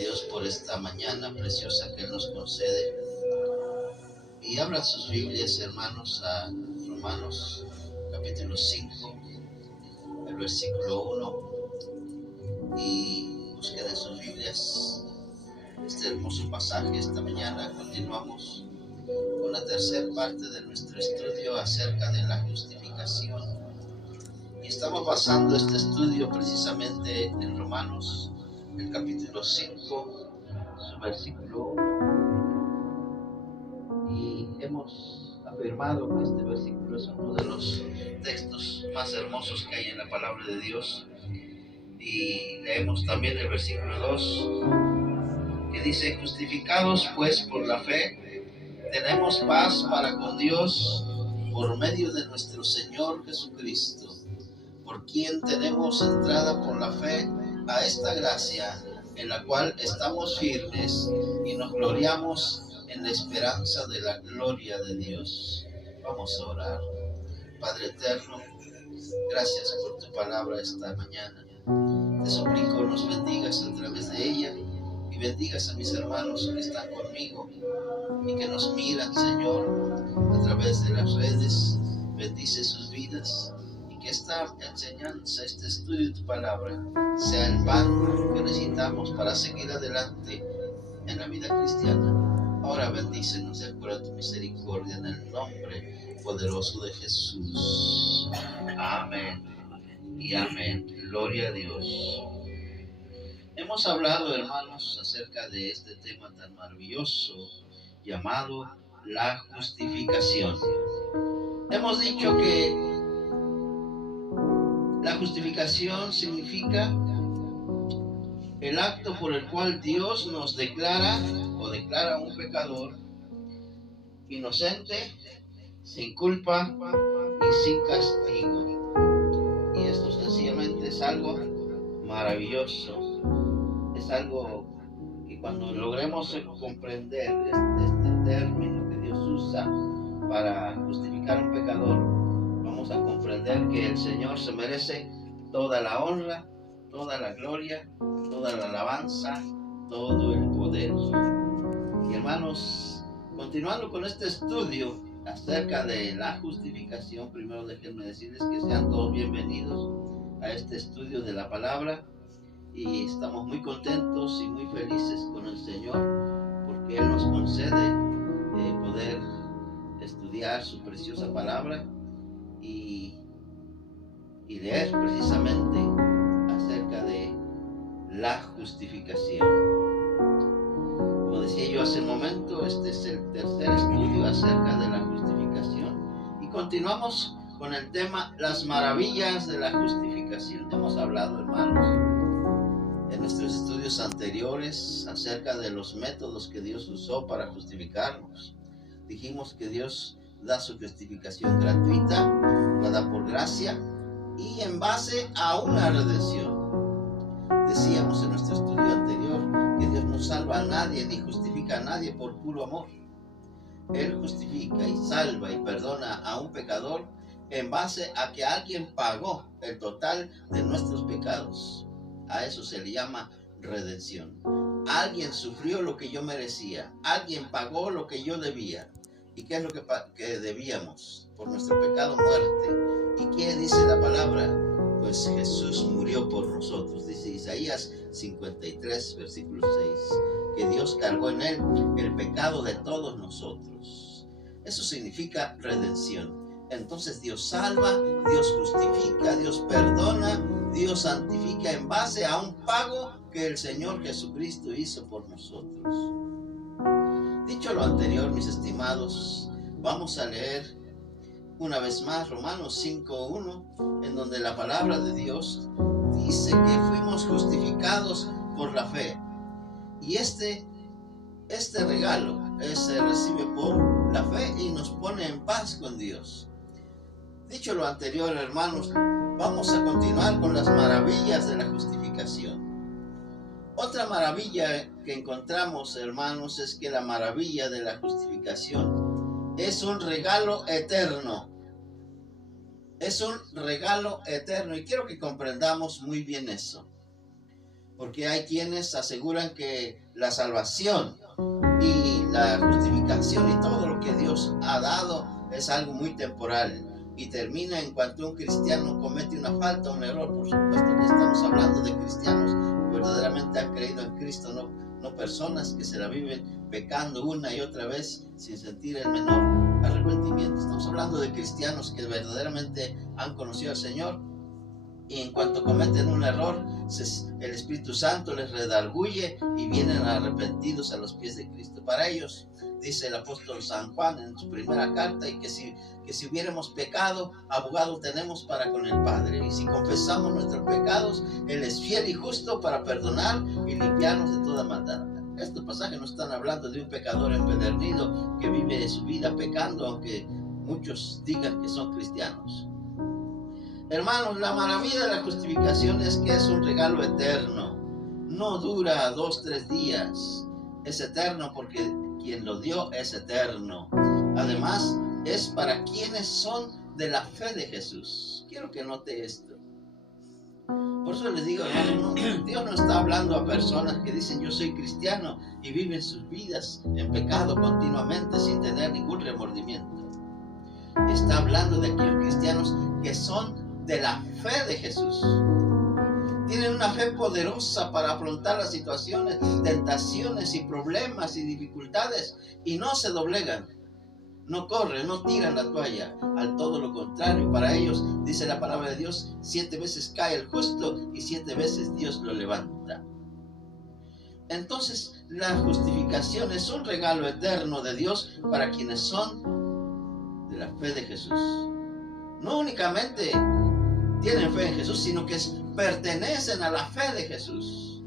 Dios por esta mañana preciosa que Él nos concede. Y abran sus Biblias, hermanos, a Romanos capítulo 5, el versículo 1. Y busquen en sus Biblias este hermoso pasaje. Esta mañana continuamos con la tercera parte de nuestro estudio acerca de la justificación. Y estamos basando este estudio precisamente en Romanos, el capítulo 5, su versículo 1. Y hemos afirmado que este versículo es uno de los textos más hermosos que hay en la palabra de Dios. Y leemos también el versículo 2, que dice: justificados pues por la fe, tenemos paz para con Dios por medio de nuestro Señor Jesucristo, por quien tenemos entrada por la fe a esta gracia, en la cual estamos firmes y nos gloriamos en la esperanza de la gloria de Dios. Vamos a orar. Padre eterno, gracias por tu palabra esta mañana. Te suplico nos bendigas a través de ella y bendigas a mis hermanos que están conmigo y que nos miran, Señor, a través de las redes. Bendice sus vidas y que esta enseñanza, este estudio de tu palabra, sea el pan que necesitamos para seguir adelante en la vida cristiana. Ahora bendícenos de acuerdo a tu misericordia, en el nombre poderoso de Jesús. Amén y amén. Gloria a Dios. Hemos hablado, hermanos, acerca de este tema tan maravilloso llamado la justificación. Hemos dicho que la justificación significa el acto por el cual Dios nos declara a un pecador inocente, sin culpa y sin castigo. Y esto sencillamente es algo maravilloso. Es algo que cuando logremos comprender este término que Dios usa para justificar a un pecador, vamos a comprender que el Señor se merece toda la honra, toda la gloria, toda la alabanza, todo el poder. Y hermanos, continuando con este estudio acerca de la justificación, primero déjenme decirles que sean todos bienvenidos a este estudio de la palabra. Y estamos muy contentos y muy felices con el Señor porque Él nos concede poder estudiar su preciosa palabra y leer precisamente acerca de la justificación. Como decía yo hace un momento, este es el tercer estudio acerca de la justificación y continuamos con el tema las maravillas de la justificación. Hemos hablado, hermanos, en nuestros estudios anteriores acerca de los métodos que Dios usó para justificarnos. Dijimos que Dios da su justificación gratuita, la da por gracia y en base a una redención. Decíamos en nuestro estudio anterior que Dios no salva a nadie ni justifica a nadie por puro amor. Él justifica y salva y perdona a un pecador en base a que alguien pagó el total de nuestros pecados. A eso se le llama redención. Alguien sufrió lo que yo merecía. Alguien pagó lo que yo debía. ¿Y qué es lo que debíamos? Por nuestro pecado, muerte. ¿Y qué dice la palabra? Pues Jesús murió por nosotros. Dice Isaías 53, versículo 6. Que Dios cargó en Él el pecado de todos nosotros. Eso significa redención. Entonces Dios salva, Dios justifica, Dios perdona, Dios santifica en base a un pago que el Señor Jesucristo hizo por nosotros. Dicho lo anterior, mis estimados, vamos a leer una vez más Romanos 5:1, en donde la palabra de Dios dice que fuimos justificados por la fe. Y este regalo se recibe por la fe y nos pone en paz con Dios. Dicho lo anterior, hermanos, vamos a continuar con las maravillas de la justificación. Otra maravilla que encontramos, hermanos, es que la maravilla de la justificación es un regalo eterno. Es un regalo eterno y quiero que comprendamos muy bien eso. Porque hay quienes aseguran que la salvación y la justificación y todo lo que Dios ha dado es algo muy temporal y termina en cuanto un cristiano comete una falta, un error. Por supuesto que estamos hablando de cristianos que verdaderamente han creído en Cristo, no personas que se la viven pecando una y otra vez sin sentir el menor arrepentimiento. Estamos hablando de cristianos que verdaderamente han conocido al Señor, y en cuanto cometen un error, el Espíritu Santo les redarguye y vienen arrepentidos a los pies de Cristo. Para ellos, dice el apóstol San Juan en su primera carta, y que si hubiéramos pecado, abogado tenemos para con el Padre. Y si confesamos nuestros pecados, Él es fiel y justo para perdonar y limpiarnos de toda maldad. Estos pasajes no están hablando de un pecador empedernido que vive su vida pecando, aunque muchos digan que son cristianos. Hermanos, la maravilla de la justificación es que es un regalo eterno. No dura 2-3 días. Es eterno porque quien lo dio es eterno. Además, es para quienes son de la fe de Jesús. Quiero que note esto. Por eso les digo, hermano, Dios no está hablando a personas que dicen yo soy cristiano y viven sus vidas en pecado continuamente sin tener ningún remordimiento. Está hablando de aquellos cristianos que son de la fe de Jesús. Tienen una fe poderosa para afrontar las situaciones, tentaciones y problemas y dificultades, y no se doblegan, no corren, no tiran la toalla. Al todo lo contrario, para ellos, dice la palabra de Dios, 7 veces cae el justo y 7 veces Dios lo levanta. Entonces, la justificación es un regalo eterno de Dios para quienes son de la fe de Jesús. No únicamente tienen fe en Jesús, sino que pertenecen a la fe de Jesús.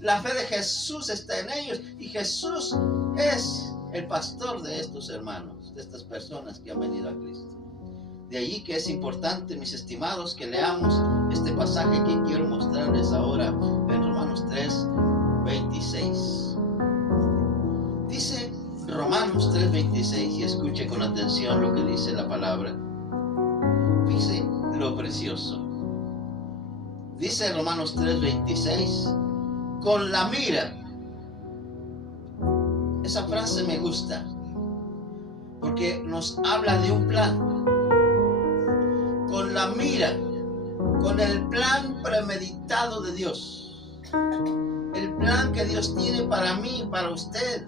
La fe de Jesús está en ellos, y Jesús es el pastor de estos hermanos, de estas personas que han venido a Cristo. De allí que es importante, mis estimados, que leamos este pasaje que quiero mostrarles ahora en Romanos 3:26. Dice Romanos 3:26, y escuche con atención lo que dice la palabra. Fíjese lo precioso. Dice Romanos 3:26, con la mira. Esa frase me gusta, porque nos habla de un plan. Con la mira, con el plan premeditado de Dios. El plan que Dios tiene para mí y para usted,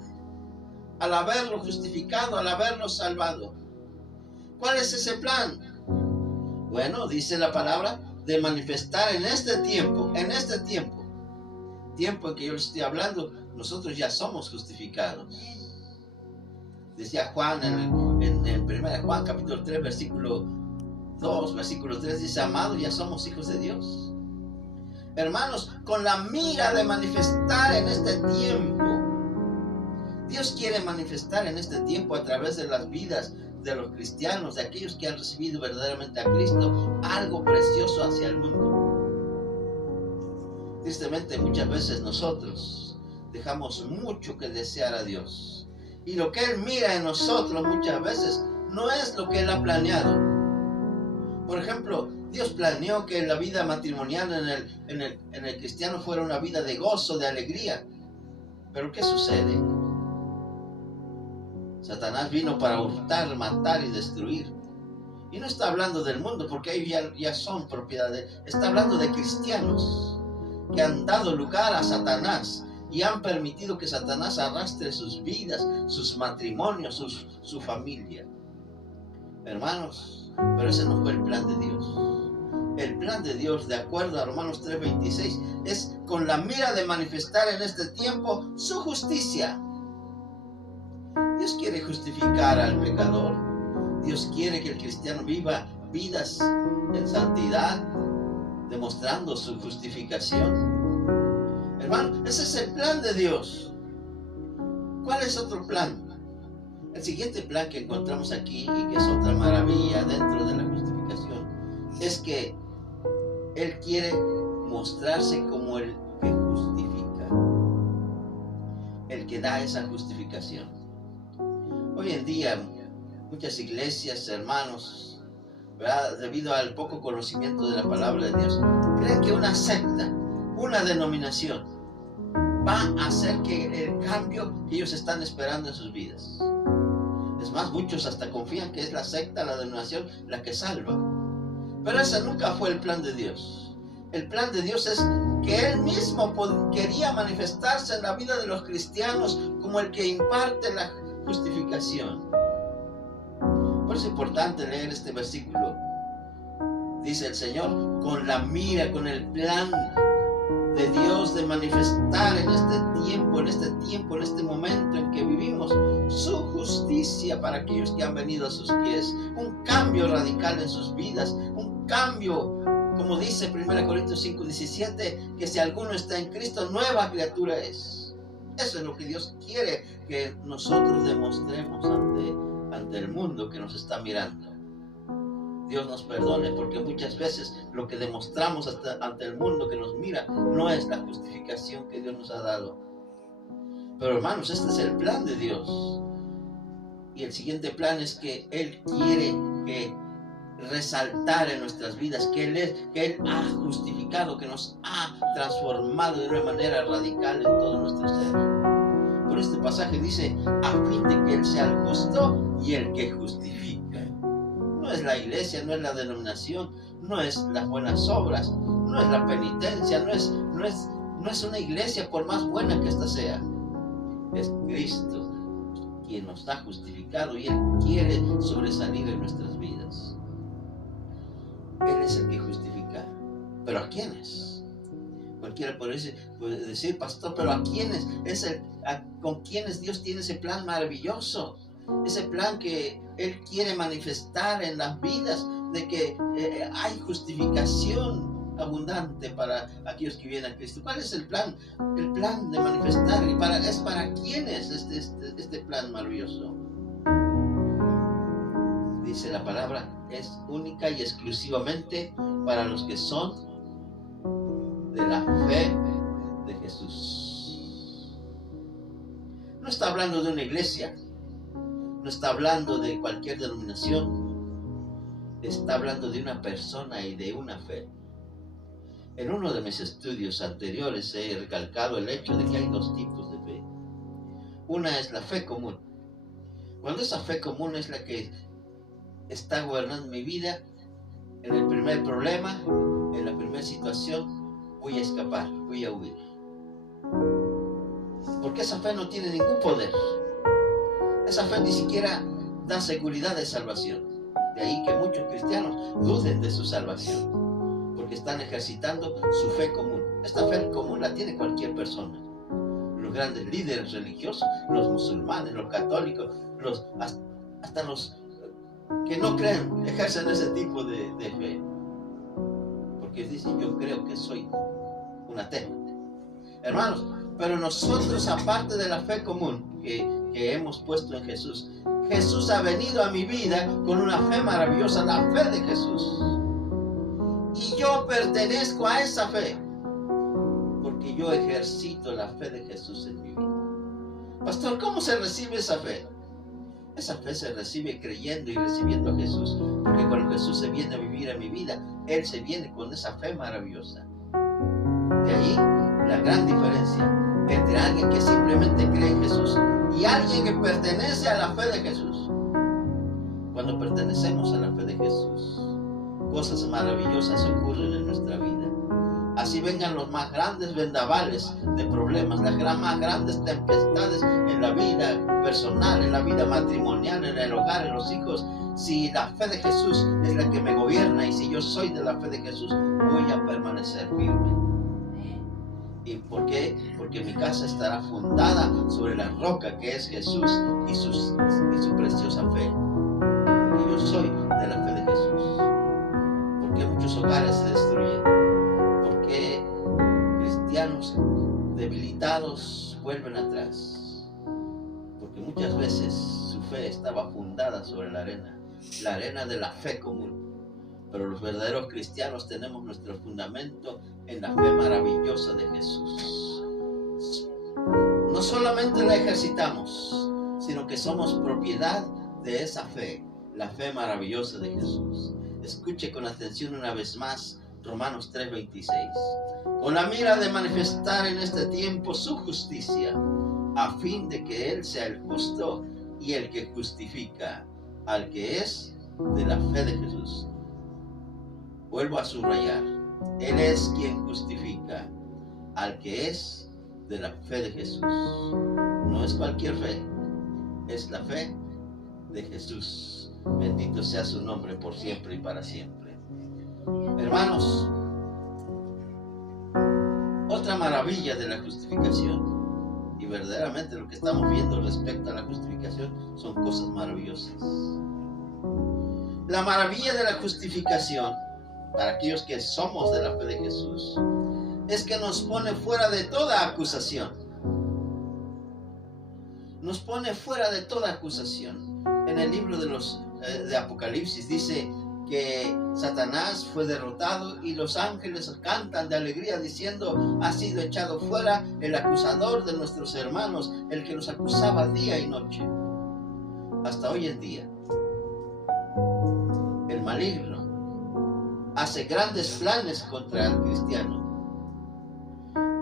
al haberlo justificado, al haberlo salvado. ¿Cuál es ese plan? Bueno, dice la palabra, de manifestar en este tiempo en que yo les estoy hablando, nosotros ya somos justificados. Decía Juan en 1 Juan capítulo 3, versículo 2, versículo 3, dice, amados, ya somos hijos de Dios. Hermanos, con la mira de manifestar en este tiempo. Dios quiere manifestar en este tiempo a través de las vidas de los cristianos, de aquellos que han recibido verdaderamente a Cristo, algo precioso hacia el mundo. Tristemente, muchas veces nosotros dejamos mucho que desear a Dios, y lo que Él mira en nosotros muchas veces no es lo que Él ha planeado. Por ejemplo, Dios planeó que la vida matrimonial en el cristiano fuera una vida de gozo, de alegría. Pero ¿qué sucede? Satanás vino para hurtar, matar y destruir. Y no está hablando del mundo, porque ellos ya son propiedad está hablando de cristianos que han dado lugar a Satanás y han permitido que Satanás arrastre sus vidas, sus matrimonios, su familia. Hermanos, pero ese no fue el plan de Dios. El plan de Dios, de acuerdo a Romanos 3:26, es con la mira de manifestar en este tiempo su justicia. Dios quiere justificar al pecador. Dios quiere que el cristiano viva vidas en santidad, demostrando su justificación. Hermano, ese es el plan de Dios. ¿Cuál es otro plan? El siguiente plan que encontramos aquí, y que es otra maravilla dentro de la justificación, es que Él quiere mostrarse como el que justifica, el que da esa justificación. Hoy en día, muchas iglesias, hermanos, ¿verdad?, debido al poco conocimiento de la palabra de Dios, creen que una secta, una denominación va a hacer que el cambio que ellos están esperando en sus vidas. Es más, muchos hasta confían que es la secta, la denominación, la que salva. Pero ese nunca fue el plan de Dios. El plan de Dios es que Él mismo quería manifestarse en la vida de los cristianos como el que imparte la justificación. Por eso es importante leer este versículo. Dice el Señor, con la mira, con el plan de Dios de manifestar en este momento en que vivimos, su justicia para aquellos que han venido a sus pies, un cambio radical en sus vidas, un cambio, como dice 1 Corintios 5:17, que si alguno está en Cristo, nueva criatura es. Eso es lo que Dios quiere que nosotros demostremos ante el mundo que nos está mirando. Dios nos perdone, porque muchas veces lo que demostramos ante el mundo que nos mira no es la justificación que Dios nos ha dado. Pero hermanos, este es el plan de Dios. Y el siguiente plan es que Él quiere que resaltar en nuestras vidas que Él ha justificado, que nos ha transformado de una manera radical en todo nuestro ser. Por este pasaje dice, a fin de que Él sea el justo y el que justifica. No es la iglesia, no es la denominación, no es las buenas obras, no es la penitencia, no es una iglesia por más buena que ésta sea. Es Cristo quien nos ha justificado y Él quiere sobresalir en nuestras vidas. Él es el que justifica. ¿Pero a quiénes? Cualquiera puede decir, pastor, ¿pero a quiénes? ¿Con quiénes Dios tiene ese plan maravilloso? Ese plan que Él quiere manifestar en las vidas, de que hay justificación abundante para aquellos que vienen a Cristo. ¿Cuál es el plan? El plan de manifestar. ¿Es para quiénes este plan maravilloso? Dice la palabra, es única y exclusivamente para los que son de la fe de Jesús. No está hablando de una iglesia. No está hablando de cualquier denominación, está hablando de una persona y de una fe. En uno de mis estudios anteriores he recalcado el hecho de que hay dos tipos de fe. Una es la fe común. Cuando esa fe común es la que está gobernando mi vida, en el primer problema, en la primera situación, voy a escapar, voy a huir. Porque esa fe no tiene ningún poder. Esa fe ni siquiera da seguridad de salvación. De ahí que muchos cristianos duden de su salvación, porque están ejercitando su fe común. Esta fe común la tiene cualquier persona. Los grandes líderes religiosos, los musulmanes, los católicos, hasta los que no creen, ejercen ese tipo de fe. Porque dicen, yo creo que soy un ateo. Hermanos, pero nosotros, aparte de la fe común que hemos puesto en Jesús, Jesús ha venido a mi vida con una fe maravillosa, la fe de Jesús. Y yo pertenezco a esa fe, porque yo ejercito la fe de Jesús en mi vida. Pastor, ¿cómo se recibe esa fe? Esa fe se recibe creyendo y recibiendo a Jesús, porque cuando Jesús se viene a vivir a mi vida, Él se viene con esa fe maravillosa. De ahí la gran diferencia entre alguien que simplemente cree en Jesús y alguien que pertenece a la fe de Jesús. Cuando pertenecemos a la fe de Jesús, cosas maravillosas ocurren en nuestra vida. Así vengan los más grandes vendavales de problemas, las más grandes tempestades en la vida personal, en la vida matrimonial, en el hogar, en los hijos. Si la fe de Jesús es la que me gobierna y si yo soy de la fe de Jesús, voy a permanecer firme. ¿Y por qué? Porque mi casa estará fundada sobre la roca que es Jesús y su preciosa fe. Porque yo soy de la fe de Jesús. ¿Por qué muchos hogares se destruyen? ¿Por qué cristianos debilitados vuelven atrás? Porque muchas veces su fe estaba fundada sobre la arena de la fe común. Pero los verdaderos cristianos tenemos nuestro fundamento en la fe maravillosa de Jesús. No solamente la ejercitamos, sino que somos propiedad de esa fe, la fe maravillosa de Jesús. Escuche con atención una vez más Romanos 3:26. Con la mira de manifestar en este tiempo su justicia, a fin de que Él sea el justo y el que justifica al que es de la fe de Jesús. Vuelvo a subrayar, Él es quien justifica al que es de la fe de Jesús. No es cualquier fe, es la fe de Jesús. Bendito sea su nombre por siempre y para siempre. Hermanos, otra maravilla de la justificación, y verdaderamente lo que estamos viendo respecto a la justificación son cosas maravillosas. La maravilla de la justificación, para aquellos que somos de la fe de Jesús, es que nos pone fuera de toda acusación. Nos pone fuera de toda acusación. En el libro de Apocalipsis dice que Satanás fue derrotado y los ángeles cantan de alegría diciendo: ha sido echado fuera el acusador de nuestros hermanos, el que los acusaba día y noche. Hasta hoy en día, el maligno hace grandes planes contra el cristiano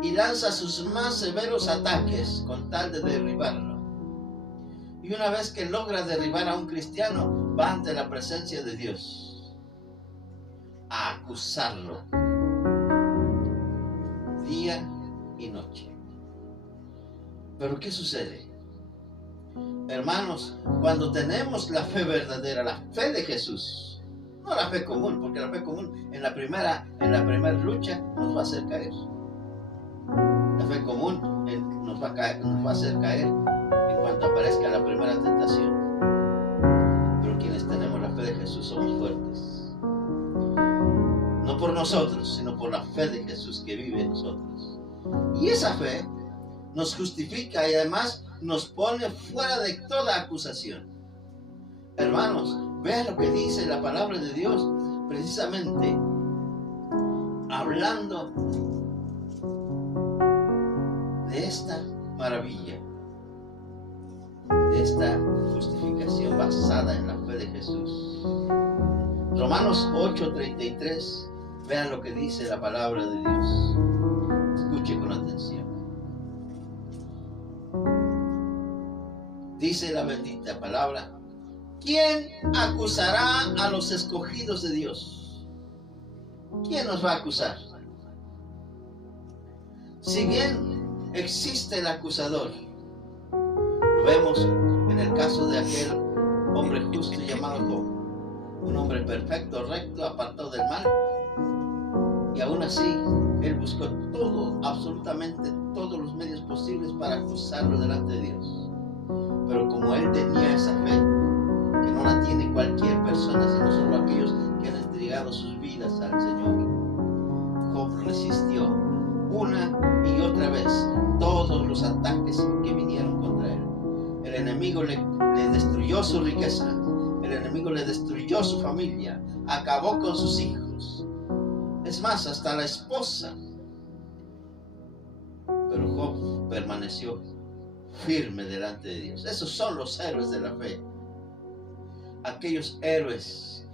y lanza sus más severos ataques con tal de derribarlo. Y una vez que logra derribar a un cristiano, va ante la presencia de Dios a acusarlo día y noche. Pero ¿qué sucede? Hermanos, cuando tenemos la fe verdadera, la fe de Jesús, no la fe común, porque la fe común en la primera lucha nos va a hacer caer. La fe común nos va a hacer caer en cuanto aparezca la primera tentación. Pero quienes tenemos la fe de Jesús somos fuertes. No por nosotros, sino por la fe de Jesús que vive en nosotros. Y esa fe nos justifica y además nos pone fuera de toda acusación. Hermanos, vean lo que dice la palabra de Dios, precisamente hablando de esta maravilla, de esta justificación basada en la fe de Jesús. Romanos 8:33, vean lo que dice la palabra de Dios. Escuche con atención. Dice la bendita palabra: ¿quién acusará a los escogidos de Dios? ¿Quién nos va a acusar? Si bien existe el acusador, lo vemos en el caso de aquel hombre justo llamado Job, un hombre perfecto, recto, apartado del mal, y aún así él buscó absolutamente todos los medios posibles para acusarlo delante de Dios. Pero como él tenía esa fe, que no la tiene cualquier persona, sino solo aquellos que han entregado sus vidas al Señor, Job resistió una y otra vez todos los ataques que vinieron contra él. El enemigo le destruyó su riqueza, el enemigo le destruyó su familia, acabó con sus hijos, es más, hasta la esposa. Pero Job permaneció firme delante de Dios. Esos son los héroes de la fe. Aquellos héroes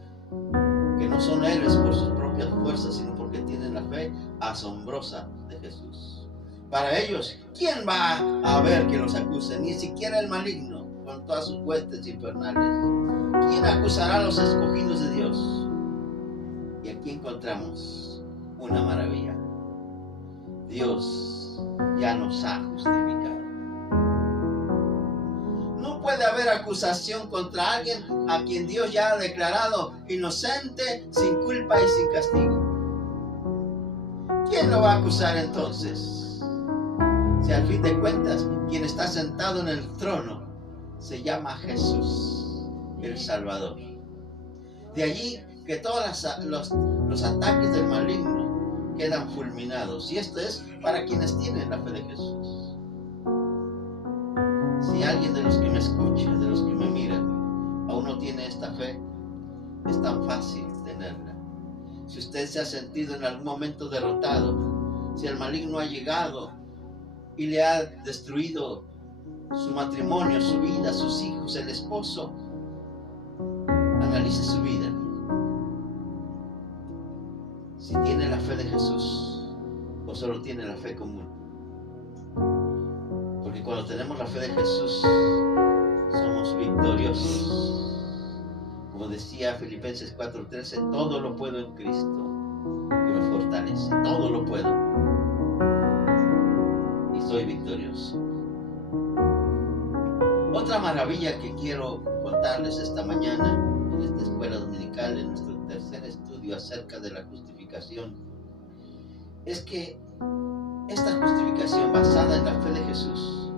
que no son héroes por sus propias fuerzas, sino porque tienen la fe asombrosa de Jesús. Para ellos, ¿quién va a ver que los acuse? Ni siquiera el maligno, con todas sus huestes infernales. ¿Quién acusará a los escogidos de Dios? Y aquí encontramos una maravilla. Dios ya nos ha justificado. No puede haber acusación contra alguien a quien Dios ya ha declarado inocente, sin culpa y sin castigo. ¿Quién lo va a acusar entonces? Si al fin de cuentas quien está sentado en el trono se llama Jesús, el Salvador. De allí que todos los ataques del maligno quedan fulminados. Y esto es para quienes tienen la fe de Jesús. Si alguien de los que me escucha, de los que me miran, aún no tiene esta fe, es tan fácil tenerla. Si usted se ha sentido en algún momento derrotado, si el maligno ha llegado y le ha destruido su matrimonio, su vida, sus hijos, el esposo, analice su vida. si tiene la fe de Jesús o solo tiene la fe común. Porque cuando tenemos la fe de Jesús, somos victoriosos. Como decía Filipenses 4:13, todo lo puedo en Cristo que me fortalece. Todo lo puedo. Y soy victorioso. Otra maravilla que quiero contarles esta mañana en esta escuela dominical, en nuestro tercer estudio acerca de la justificación, es que esta justificación basada en la fe de Jesús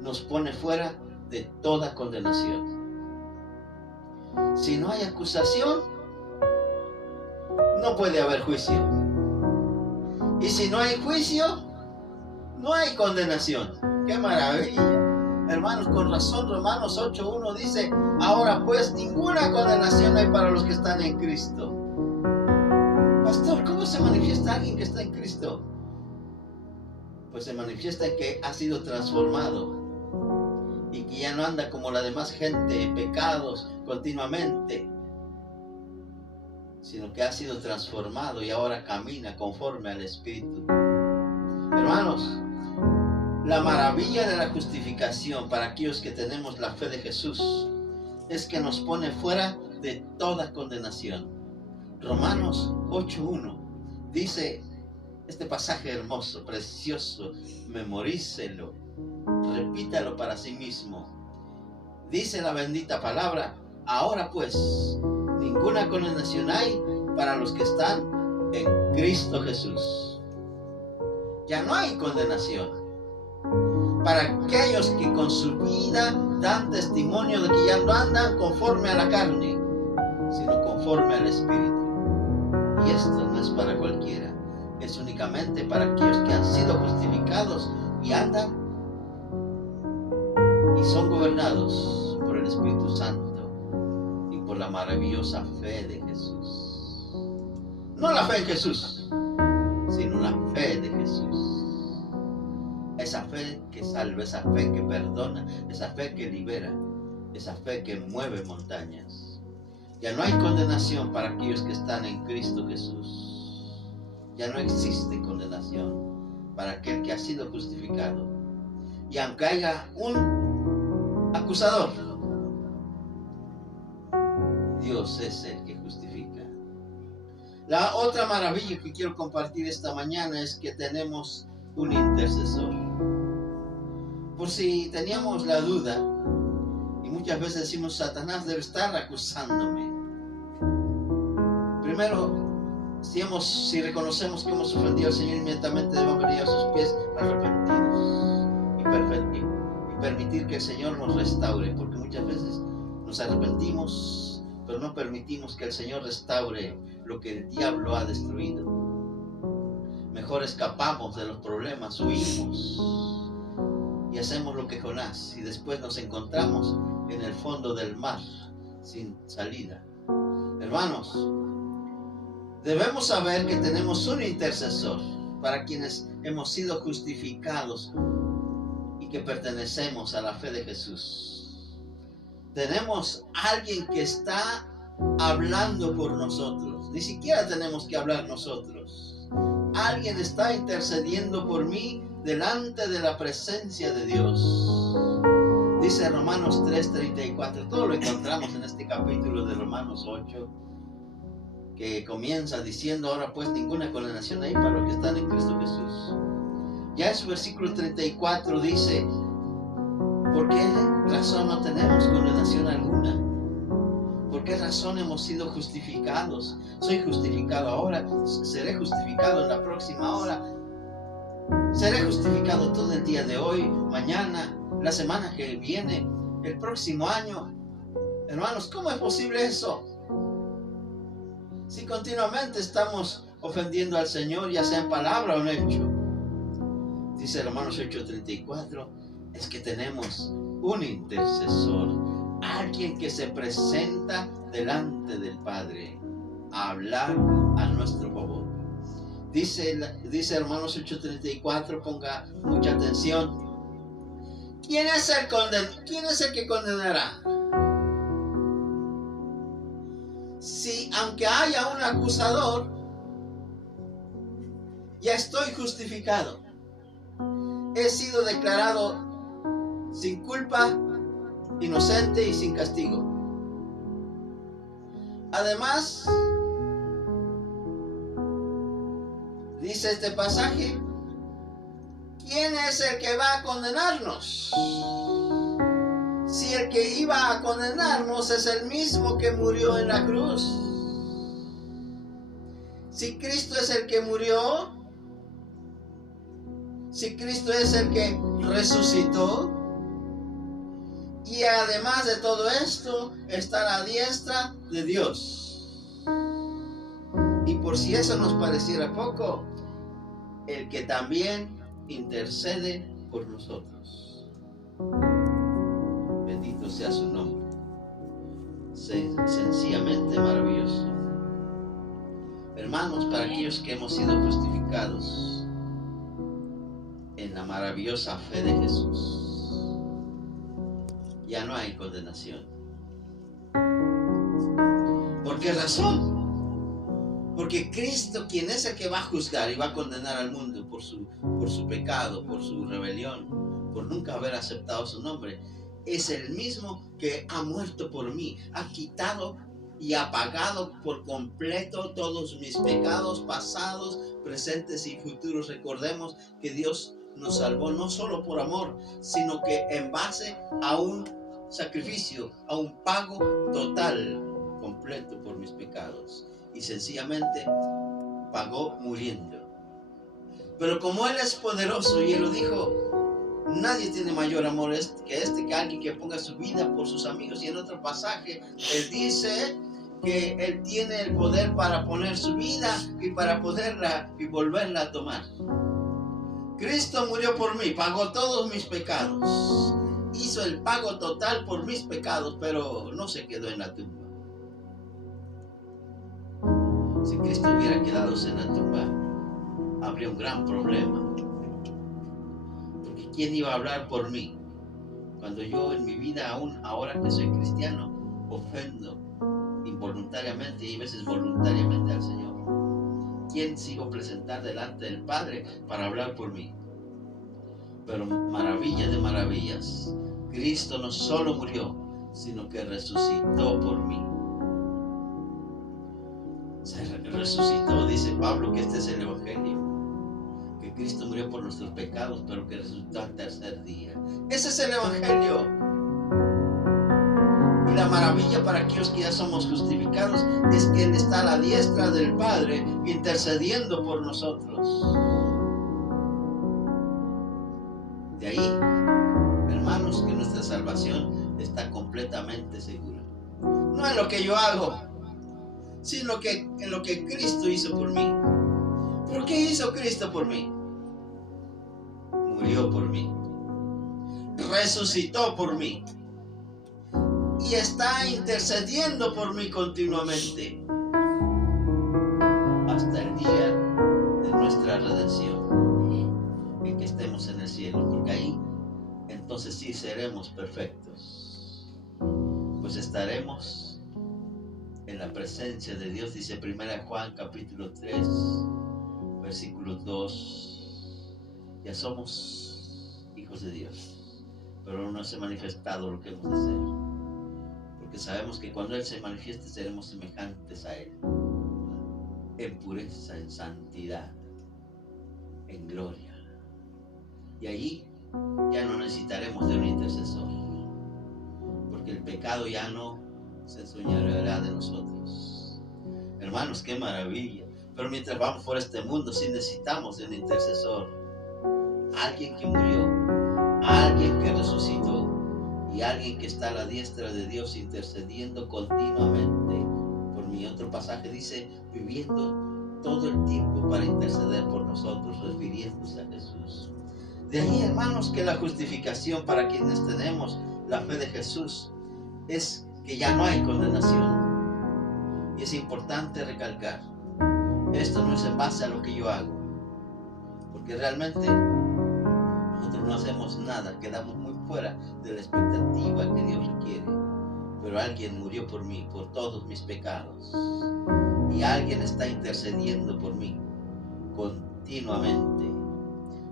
nos pone fuera de toda condenación. Si no hay acusación, no puede haber juicio. Y si no hay juicio, no hay condenación. ¡Qué maravilla! Hermanos, con razón Romanos 8:1 dice: ahora pues ninguna condenación hay para los que están en Cristo. Pastor, ¿cómo se manifiesta alguien que está en Cristo? Pues se manifiesta en que ha sido transformado y que ya no anda como la demás gente en pecados continuamente, sino que ha sido transformado y ahora camina conforme al Espíritu. Hermanos, la maravilla de la justificación para aquellos que tenemos la fe de Jesús es que nos pone fuera de toda condenación. Romanos 8:1 dice este pasaje hermoso, precioso, memorícelo, repítalo para sí mismo. Dice la bendita palabra: ahora pues, ninguna condenación hay para los que están en Cristo Jesús. Ya no hay condenación para aquellos que con su vida dan testimonio de que ya no andan conforme a la carne, sino conforme al Espíritu. Y esto no es para cualquiera, es únicamente para aquellos que han sido justificados y andan y son gobernados por el Espíritu Santo y por la maravillosa fe de Jesús. No la fe en Jesús, sino la fe de Jesús. Esa fe que salva, esa fe que perdona, esa fe que libera, esa fe que mueve montañas. Ya no hay condenación para aquellos que están en Cristo Jesús. Ya no existe condenación para aquel que ha sido justificado. Y aunque haya un acusador, Dios es el que justifica. La otra maravilla que quiero compartir esta mañana es que tenemos un intercesor. Por si teníamos la duda, y muchas veces decimos: Satanás debe estar acusándome. Primero, si reconocemos que hemos ofendido al Señor, inmediatamente debemos venir a sus pies arrepentidos y permitir que el Señor nos restaure, porque muchas veces nos arrepentimos, pero no permitimos que el Señor restaure lo que el diablo ha destruido. Mejor escapamos de los problemas, huimos y hacemos lo que Jonás, y después nos encontramos en el fondo del mar sin salida. Hermanos, debemos saber que tenemos un intercesor para quienes hemos sido justificados y que pertenecemos a la fe de Jesús. Tenemos alguien que está hablando por nosotros. Ni siquiera tenemos que hablar nosotros. Alguien está intercediendo por mí delante de la presencia de Dios. Dice Romanos 3:34. Todo lo encontramos en este capítulo de Romanos 8, que comienza diciendo: ahora pues ninguna condenación hay para los que están en Cristo Jesús. Ya en su versículo 34 dice: ¿por qué razón no tenemos condenación alguna? ¿Por qué razón hemos sido justificados? Soy justificado ahora, seré justificado en la próxima hora, seré justificado todo el día de hoy, mañana, la semana que viene, el próximo año. Hermanos, ¿cómo es posible eso? Si continuamente estamos ofendiendo al Señor, ya sea en palabra o en hecho. Dice Romanos 8:34, es que tenemos un intercesor, alguien que se presenta delante del Padre a hablar a nuestro favor. Dice Romanos 8:34, ponga mucha atención. ¿Quién es el que condenará? Si aunque haya un acusador, Ya estoy justificado. He sido declarado sin culpa, inocente y sin castigo. Además, dice este pasaje, ¿quién es el que va a condenarnos? Si el que iba a condenarnos es el mismo que murió en la cruz. Si Cristo es el que murió, si Cristo es el que resucitó, y además de todo esto está a la diestra de Dios. Y por si eso nos pareciera poco, el que también intercede por nosotros. Bendito sea su nombre. Sencillamente maravilloso. Hermanos, para aquellos que hemos sido justificados en la maravillosa fe de Jesús, ya no hay condenación. ¿Por qué razón? Porque Cristo, quien es el que va a juzgar y va a condenar al mundo por su pecado, por su rebelión, por nunca haber aceptado su nombre, es el mismo que ha muerto por mí, ha quitado y ha pagado por completo todos mis pecados pasados, presentes y futuros. Recordemos que Dios nos salvó no solo por amor, sino que en base a un sacrificio, a un pago total, completo por mis pecados. Y sencillamente pagó muriendo. Pero como Él es poderoso, y Él lo dijo, nadie tiene mayor amor que alguien que ponga su vida por sus amigos. Y en otro pasaje Él dice que Él tiene el poder para poner su vida y para poderla y volverla a tomar. Cristo murió por mí, pagó todos mis pecados, hizo el pago total por mis pecados, pero no se quedó en la tumba. Si Cristo hubiera quedado en la tumba, habría un gran problema. Porque ¿quién iba a hablar por mí? Cuando yo en mi vida, aún ahora que soy cristiano, ofendo involuntariamente y a veces voluntariamente al Señor. ¿Quién se iba a presentar delante del Padre para hablar por mí? Pero maravilla de maravillas, Cristo no solo murió, sino que resucitó por mí. Resucitó, dice Pablo, que este es el Evangelio, que Cristo murió por nuestros pecados, pero que resucitó al tercer día. Ese es el Evangelio. Y la maravilla para aquellos que ya somos justificados es que Él está a la diestra del Padre intercediendo por nosotros. De ahí, hermanos, que nuestra salvación está completamente segura. No en lo que yo hago, sino que en lo que Cristo hizo por mí. ¿Por qué hizo Cristo por mí? Murió por mí, resucitó por mí y está intercediendo por mí continuamente hasta el día de nuestra redención, en que estemos en el cielo, porque ahí entonces sí seremos perfectos, pues estaremos en la presencia de Dios. Dice 1 Juan capítulo 3 versículo 2, ya somos hijos de Dios, pero no se ha manifestado lo que hemos de ser, porque sabemos que cuando Él se manifieste seremos semejantes a Él, en pureza, en santidad, en gloria. Y allí ya no necesitaremos de un intercesor, porque el pecado ya no se enseñoreará de nosotros. Hermanos, qué maravilla. Pero mientras vamos por este mundo, sí necesitamos de un intercesor, alguien que murió, alguien que resucitó y alguien que está a la diestra de Dios intercediendo continuamente por mí. Otro pasaje dice, viviendo todo el tiempo para interceder por nosotros, refiriéndose a Jesús. De ahí, hermanos, que la justificación para quienes tenemos la fe de Jesús es que ya no hay condenación. Y es importante recalcar, esto no es en base a lo que yo hago, porque realmente nosotros no hacemos nada, quedamos muy fuera de la expectativa que Dios requiere. Pero alguien murió por mí, por todos mis pecados, y alguien está intercediendo por mí continuamente,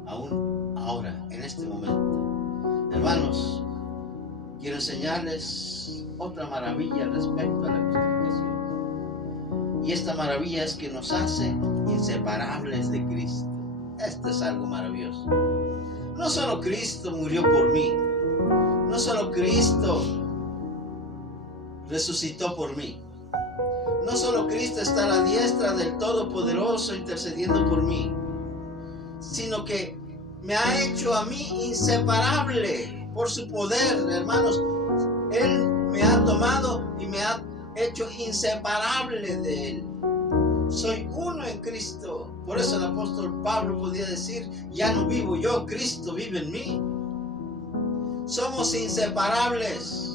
aún ahora, en este momento. Hermanos, quiero enseñarles otra maravilla respecto a la justificación. Y esta maravilla es que nos hace inseparables de Cristo. Esto es algo maravilloso. No solo Cristo murió por mí, no solo Cristo resucitó por mí, no solo Cristo está a la diestra del Todopoderoso intercediendo por mí, sino que me ha hecho a mí inseparable por su poder, hermanos. Él me ha tomado y me ha hecho inseparable de Él. Soy uno en Cristo. Por eso el apóstol Pablo podía decir: ya no vivo yo, Cristo vive en mí. Somos inseparables.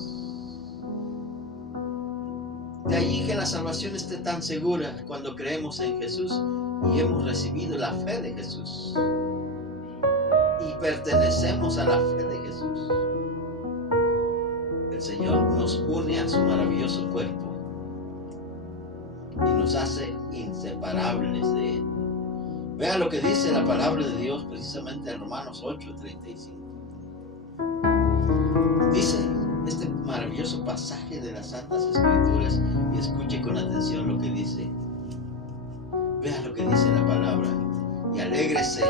De allí que la salvación esté tan segura cuando creemos en Jesús y hemos recibido la fe de Jesús y pertenecemos a la fe de Jesús. El Señor nos une a su maravilloso cuerpo y nos hace inseparables de Él. Vea lo que dice la palabra de Dios precisamente en Romanos 8:35. Dice este maravilloso pasaje de las Santas Escrituras, y escuche con atención lo que dice. Vea lo que dice la palabra y alégrese.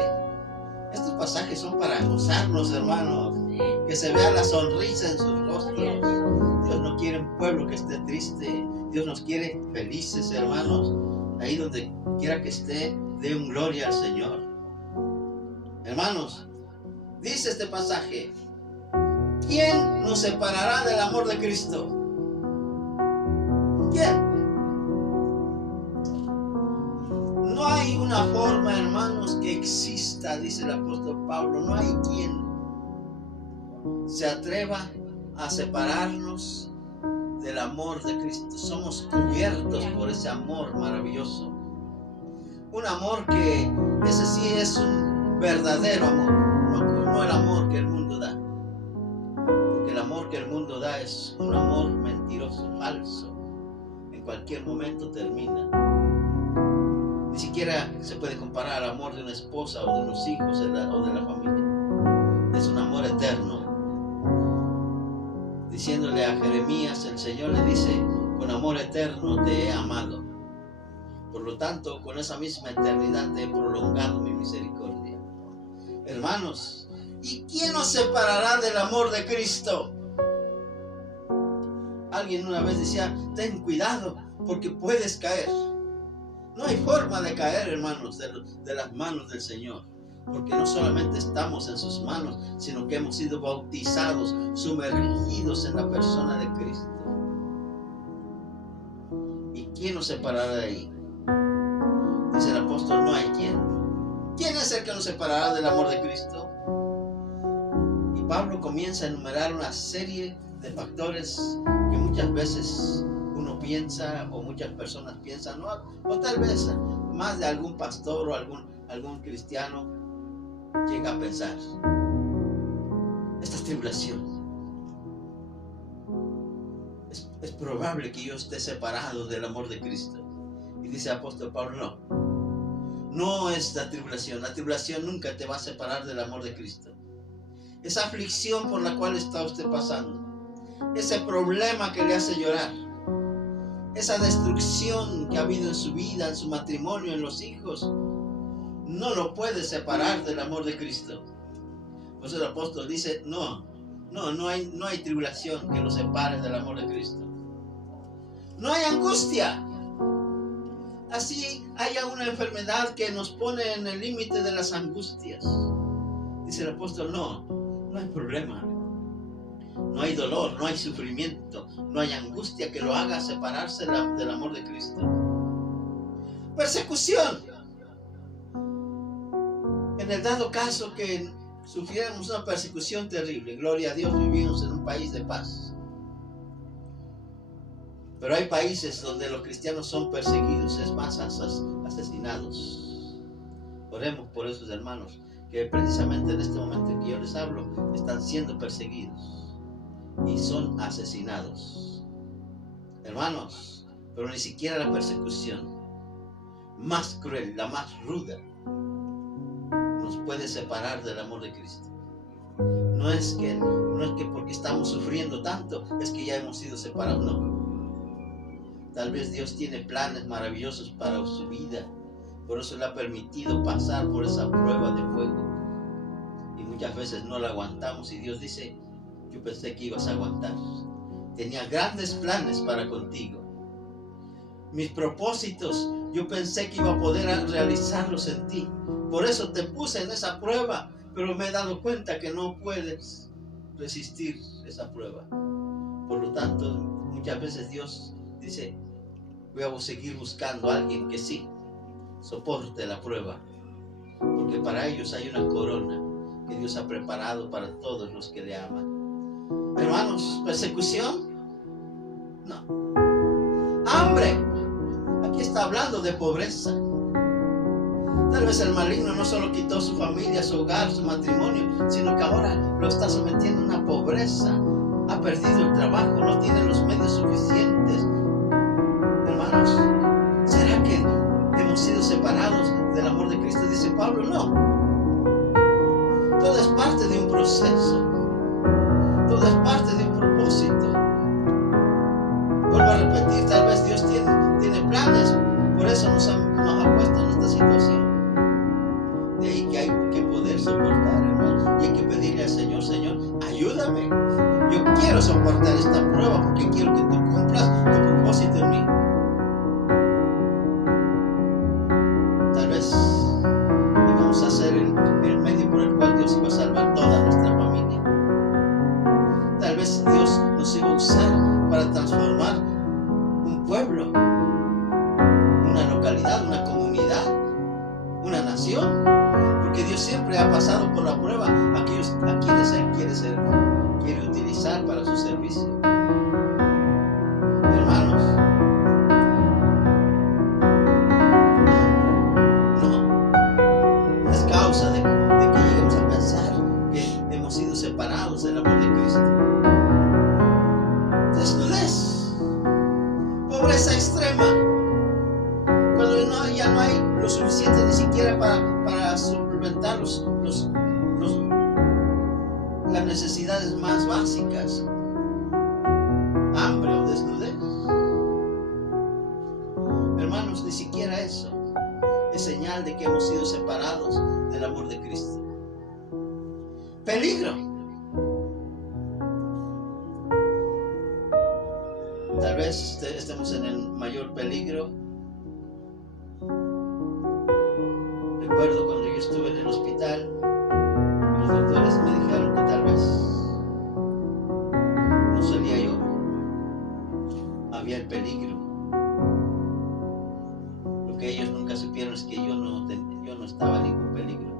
Estos pasajes son para gozarnos, hermanos, que se vea la sonrisa en sus rostros. Dios no quiere un pueblo que esté triste. Dios nos quiere felices, hermanos. Ahí donde quiera que esté, dé un gloria al Señor. Hermanos, dice este pasaje: ¿quién nos separará del amor de Cristo? ¿Quién? No hay una forma, hermanos, que exista, dice el apóstol Pablo. No hay quien se atreva a separarnos del amor de Cristo. Somos cubiertos por ese amor maravilloso. Un amor que ese sí es un verdadero amor, no el amor que el mundo da. Porque el amor que el mundo da es un amor mentiroso, falso. En cualquier momento termina. Ni siquiera se puede comparar al amor de una esposa o de unos hijos o de la familia. Es un amor eterno. Diciéndole a Jeremías, el Señor le dice: con amor eterno te he amado. Por lo tanto, con esa misma eternidad te he prolongado mi misericordia. Hermanos, ¿y quién nos separará del amor de Cristo? Alguien una vez decía: ten cuidado porque puedes caer. No hay forma de caer, hermanos, de las manos del Señor. Porque no solamente estamos en sus manos, sino que hemos sido bautizados, sumergidos en la persona de Cristo. ¿Y quién nos separará de ahí? Dice el apóstol: no hay quien. ¿Quién es el que nos separará del amor de Cristo? Y Pablo comienza a enumerar una serie de factores que muchas veces uno piensa, o muchas personas piensan, o tal vez más de algún pastor o algún cristiano llega a pensar: esta tribulación, es probable que yo esté separado del amor de Cristo. Y dice el apóstol Pablo: no es la tribulación nunca te va a separar del amor de Cristo. Esa aflicción por la cual está usted pasando, ese problema que le hace llorar, esa destrucción que ha habido en su vida, en su matrimonio, en los hijos, no lo puede separar del amor de Cristo. Por eso el apóstol dice: no hay tribulación que lo separe del amor de Cristo. No hay angustia. Así haya una enfermedad que nos pone en el límite de las angustias. Dice el apóstol: no hay problema. No hay dolor, no hay sufrimiento, no hay angustia que lo haga separarse del amor de Cristo. Persecución. En el dado caso que sufriéramos una persecución terrible, gloria a Dios, vivimos en un país de paz. Pero hay países donde los cristianos son perseguidos, es más, asesinados. Oremos por esos hermanos que precisamente en este momento en que yo les hablo están siendo perseguidos y son asesinados. Hermanos, pero ni siquiera la persecución más cruel, la más ruda, puede separar del amor de Cristo. No es que porque estamos sufriendo tanto, es que ya hemos sido separados, no. Tal vez Dios tiene planes maravillosos para su vida, por eso le ha permitido pasar por esa prueba de fuego. Y muchas veces no la aguantamos y Dios dice, yo pensé que ibas a aguantar. Tenía grandes planes para contigo. Mis propósitos, yo pensé que iba a poder realizarlos en ti. Por eso te puse en esa prueba, pero me he dado cuenta que no puedes resistir esa prueba. Por lo tanto, muchas veces Dios dice, voy a seguir buscando a alguien que sí soporte la prueba, porque para ellos hay una corona que Dios ha preparado para todos los que le aman. Hermanos, persecución, no. Hambre, aquí está hablando de pobreza. Tal vez el maligno no solo quitó su familia, su hogar, su matrimonio, sino que ahora lo está sometiendo a una pobreza. Ha perdido el trabajo, no tiene los medios suficientes. Hermanos, ¿será que hemos sido separados del amor de Cristo? Dice Pablo, no. Todo es parte de un proceso. Todo es parte de un propósito. Vuelvo a repetir, tal vez Dios tiene planes, por eso nos ha puesto en esta situación. De ahí que hay que poder soportar, hermanos. Y hay que pedirle al Señor, Señor, ayúdame. Yo quiero soportar esta prueba porque quiero que tú cumplas tu propósito en mí. Tal vez íbamos a ser el medio por el cual Dios iba a salvar toda nuestra familia. Tal vez Dios nos iba a usar para transformar un pueblo, una localidad, una comunidad, una nación. Porque Dios siempre ha pasado por la prueba a aquellos a quienes Él quiere utilizar para su servicio. Hermanos, no es causa de que lleguemos a pensar que hemos sido separados del amor de Cristo. Desnudez, pobreza extrema, cuando ya no hay lo suficiente ni siquiera para solventar las necesidades más básicas. Hambre o desnudez. Hermanos, ni siquiera eso es señal de que hemos sido separados del amor de Cristo. Peligro. Tal vez estemos en el mayor peligro. Recuerdo cuando yo estuve en el hospital, los doctores me dijeron que tal vez no salía yo. Había el peligro. Lo que ellos nunca supieron es que yo no estaba en ningún peligro.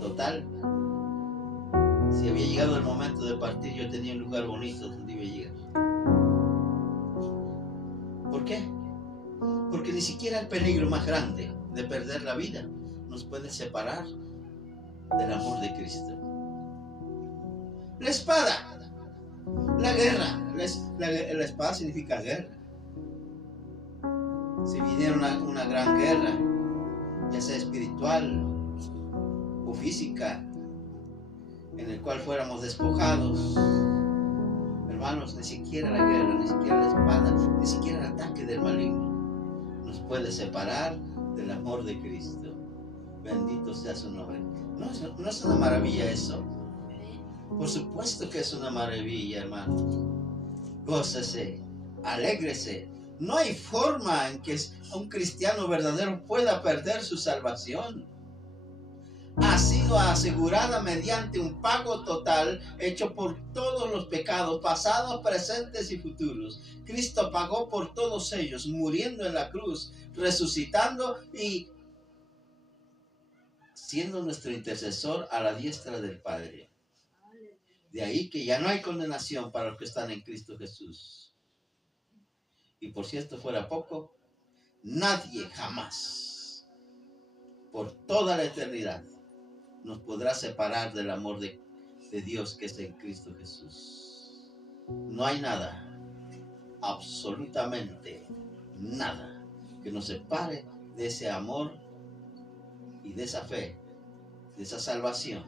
Total, si había llegado el momento de partir, yo tenía un lugar bonito donde iba a llegar. ¿Por qué? Porque ni siquiera el peligro más grande de perder la vida nos puede separar del amor de Cristo. La espada, la guerra, la espada significa guerra. Si viniera una gran guerra, ya sea espiritual o física, en el cual fuéramos despojados, hermanos, ni siquiera la guerra, ni siquiera la espada, ni siquiera el ataque del maligno nos puede separar del amor de Cristo. Bendito sea su nombre. ¿No es una maravilla eso? Por supuesto que es una maravilla, hermano. Gócese, alégrese. No hay forma en que un cristiano verdadero pueda perder su salvación. Ha sido asegurada mediante un pago total hecho por todos los pecados pasados, presentes y futuros. Cristo pagó por todos ellos, muriendo en la cruz, resucitando y siendo nuestro intercesor a la diestra del Padre. De ahí que ya no hay condenación para los que están en Cristo Jesús. Y por si esto fuera poco, nadie jamás, por toda la eternidad, nos podrá separar del amor de Dios que es en Cristo Jesús. No hay nada, absolutamente nada, que nos separe de ese amor y de esa fe de esa salvación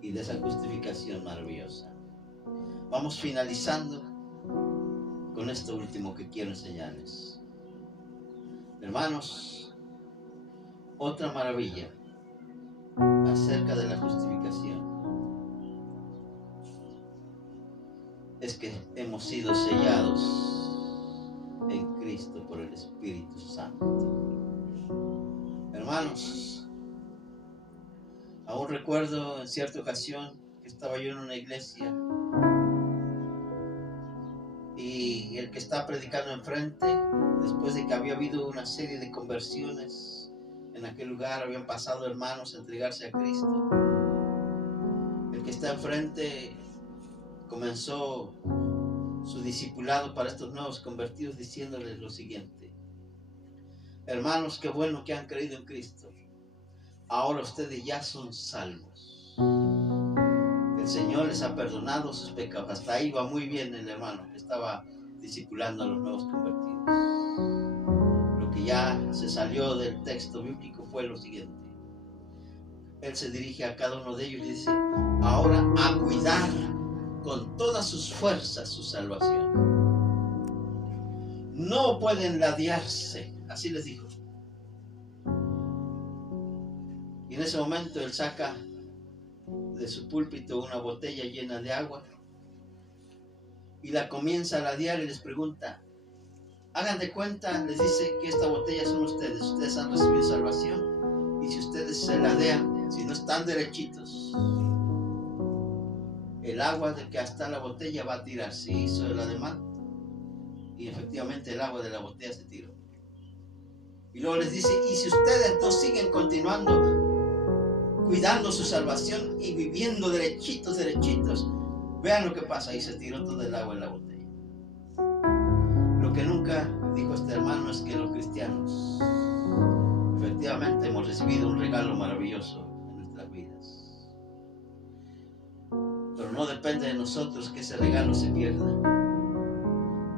y de esa justificación maravillosa. Vamos finalizando con esto último que quiero enseñarles. Hermanos, otra maravilla acerca de la justificación es que hemos sido sellados en Cristo por el Espíritu Santo. Hermanos, aún recuerdo en cierta ocasión que estaba yo en una iglesia y el que está predicando enfrente, después de que había habido una serie de conversiones en aquel lugar, habían pasado hermanos a entregarse a Cristo, el que está enfrente comenzó su discipulado para estos nuevos convertidos diciéndoles lo siguiente: hermanos, qué bueno que han creído en Cristo, ahora ustedes ya son salvos, el Señor les ha perdonado sus pecados. Hasta ahí va muy bien el hermano que estaba discipulando a los nuevos convertidos. Lo que ya se salió del texto bíblico fue lo siguiente: Él se dirige a cada uno de ellos y dice, ahora a cuidar con todas sus fuerzas su salvación. No pueden ladearse, así les dijo. Y en ese momento él saca de su púlpito una botella llena de agua y la comienza a ladear y les pregunta, hagan de cuenta, les dice, que esta botella son ustedes. Ustedes han recibido salvación y si ustedes se ladean, si no están derechitos, el agua de que está la botella va a tirarse. Hizo el ademán y efectivamente el agua de la botella se tiró. Y luego les dice, y si ustedes entonces siguen continuando cuidando su salvación y viviendo derechitos, vean lo que pasa. Y se tiró todo el agua en la botella. Lo que nunca dijo este hermano es que los cristianos efectivamente hemos recibido un regalo maravilloso en nuestras vidas, pero no depende de nosotros que ese regalo se pierda.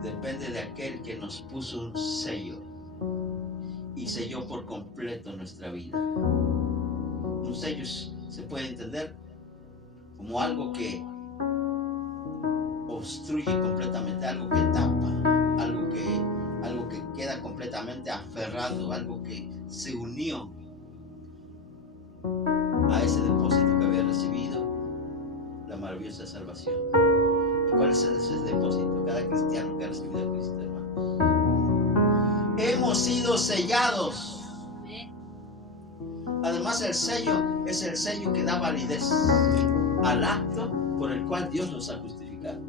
Depende de aquel que nos puso un sello y selló por completo nuestra vida. Un sello se puede entender como algo que obstruye completamente, algo que tapa, algo que queda completamente aferrado, algo que se unió a ese depósito que había recibido la maravillosa salvación. ¿Y cuál es ese depósito? Cada cristiano que ha recibido a Cristo, hermanos. Hemos sido sellados. Además, el sello es el sello que da validez al acto por el cual Dios nos ha justificado.